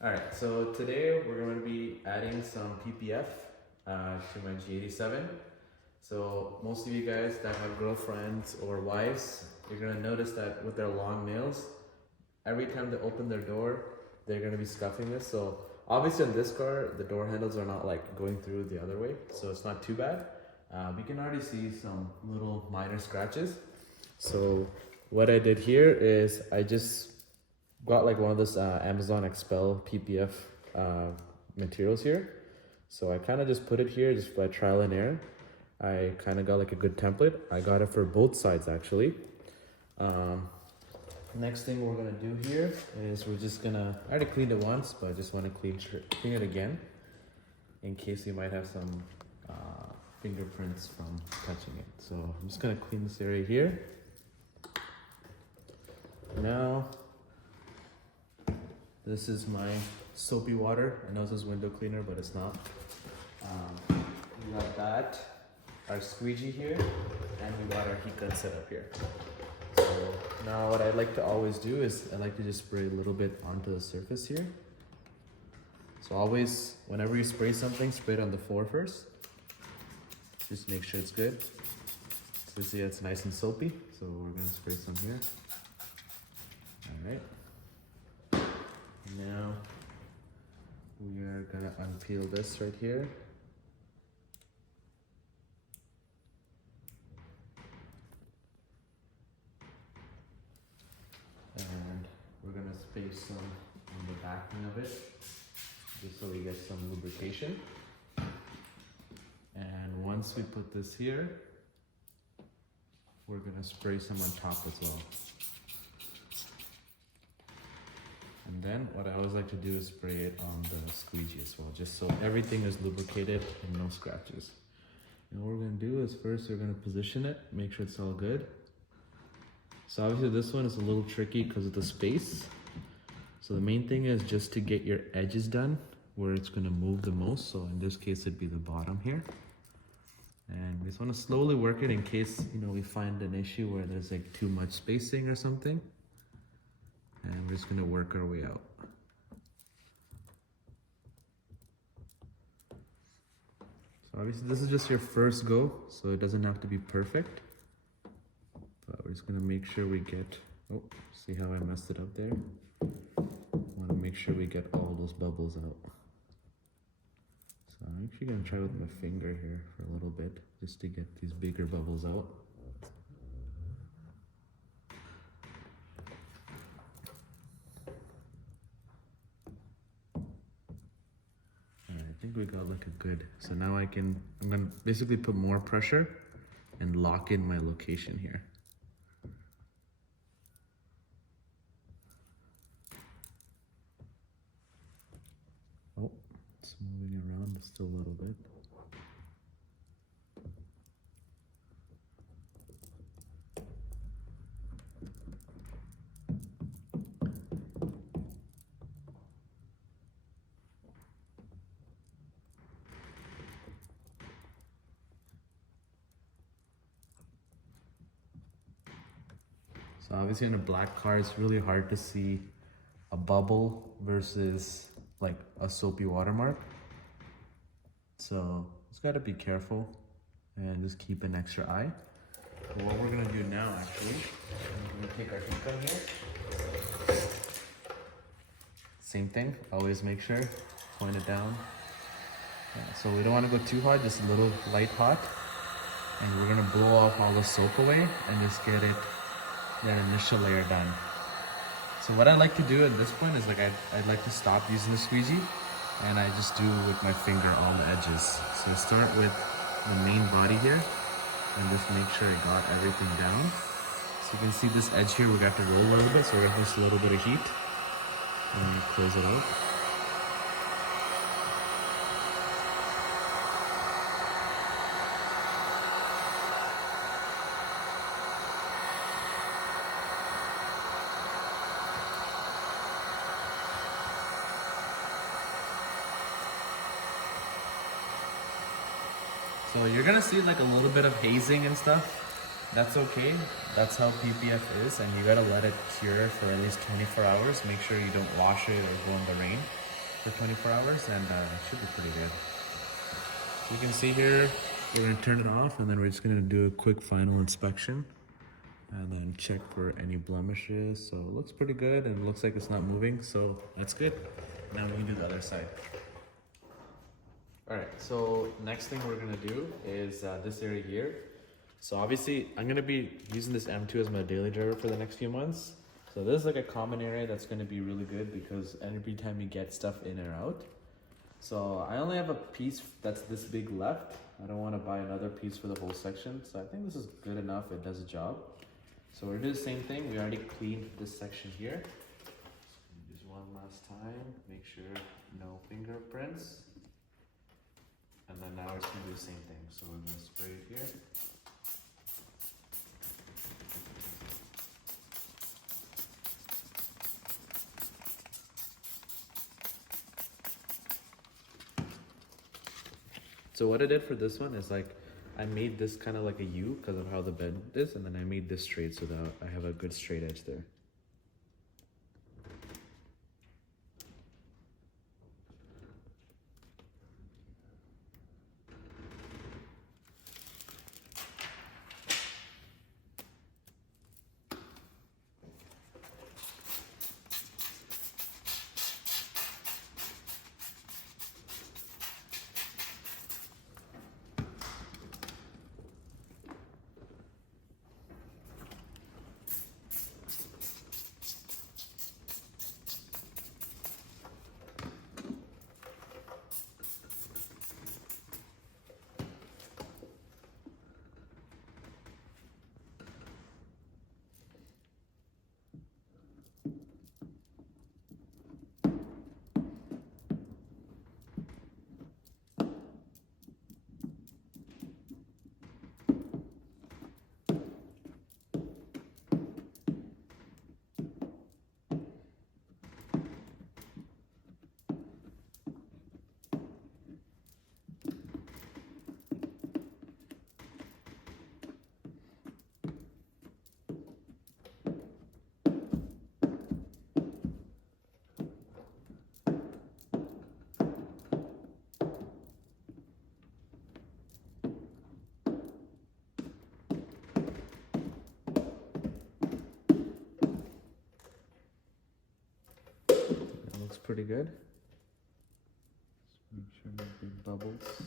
Alright, so today we're going to be adding some PPF to my G87. So most of you guys that have girlfriends or wives, you're going to notice that with their long nails, every time they open their door, they're going to be scuffing this. So obviously in this car, the door handles are not like going through the other way, so it's not too bad. We can already see some little minor scratches. So what I did here is I just got like one of this Amazon Xpel PPF materials here. So I kind of just put it here just by trial and error. I kind of got like a good template. I got it for both sides actually. Next thing we're gonna do here is we're just gonna, I already cleaned it once, but I just want to clean it again in case you might have some fingerprints from touching it. So I'm just gonna clean this area here. Now, this is my soapy water. I know it says window cleaner, but it's not. We got that, our squeegee here, and we got our heat gun set up here. So now what I like to always do is I like to just spray a little bit onto the surface here. So always, whenever you spray something, spray it on the floor first. Just make sure it's good. So see it's nice and soapy. So we're gonna spray some here. All right. Now we are gonna unpeel this right here. And we're gonna spray some on the backing of it, just so we get some lubrication. And once we put this here, we're gonna spray some on top as well. And then what I always like to do is spray it on the squeegee as well, just so everything is lubricated and no scratches. And what we're gonna do is first we're gonna position it, make sure it's all good. So obviously this one is a little tricky because of the space. So the main thing is just to get your edges done where it's gonna move the most. So in this case, it'd be the bottom here. And we just wanna slowly work it in case, we find an issue where there's like too much spacing or something. And we're just gonna work our way out. So obviously this is just your first go, so it doesn't have to be perfect. But we're just gonna make sure we get, oh, see how I messed it up there? Wanna make sure we get all those bubbles out. So I'm actually gonna try with my finger here for a little bit, just to get these bigger bubbles out. I think we got like a good, so now I'm gonna basically put more pressure and lock in my location here. Oh, it's moving around just a little bit. So obviously in a black car, it's really hard to see a bubble versus like a soapy watermark. So just gotta be careful and just keep an extra eye. But what we're gonna do now actually, we're gonna take our heat gun here. Same thing, always make sure, point it down. Yeah, so we don't wanna go too hot, just a little light hot. And we're gonna blow off all the soap away and just get that initial layer done. So what I like to do at this point is like I'd like to stop using the squeegee and I just do with my finger on the edges. So I start with the main body here and just make sure I got everything down. So you can see this edge here, we got to roll a little bit, so we're gonna just a little bit of heat and close it out. So you're gonna see like a little bit of hazing and stuff. That's okay. That's how PPF is, and you gotta let it cure for at least 24 hours. Make sure you don't wash it or go in the rain. for 24 hours, and it should be pretty good. So you can see here, we're gonna turn it off, and then we're just gonna do a quick final inspection, and then check for any blemishes. So it looks pretty good, and it looks like it's not moving, so that's good. Now we can do the other side. All right, so next thing we're gonna do is this area here. So obviously, I'm gonna be using this M2 as my daily driver for the next few months. So this is like a common area that's gonna be really good because every time you get stuff in or out. So I only have a piece that's this big left. I don't wanna buy another piece for the whole section. So I think this is good enough, it does a job. So we're gonna do the same thing. We already cleaned this section here. Just one last time, make sure no fingerprints. And then now we're just gonna do the same thing. So we're gonna spray it here. So what I did for this one is like, I made this kind of like a U because of how the bend is, and then I made this straight so that I have a good straight edge there. Looks pretty good. Just make sure no big bubbles.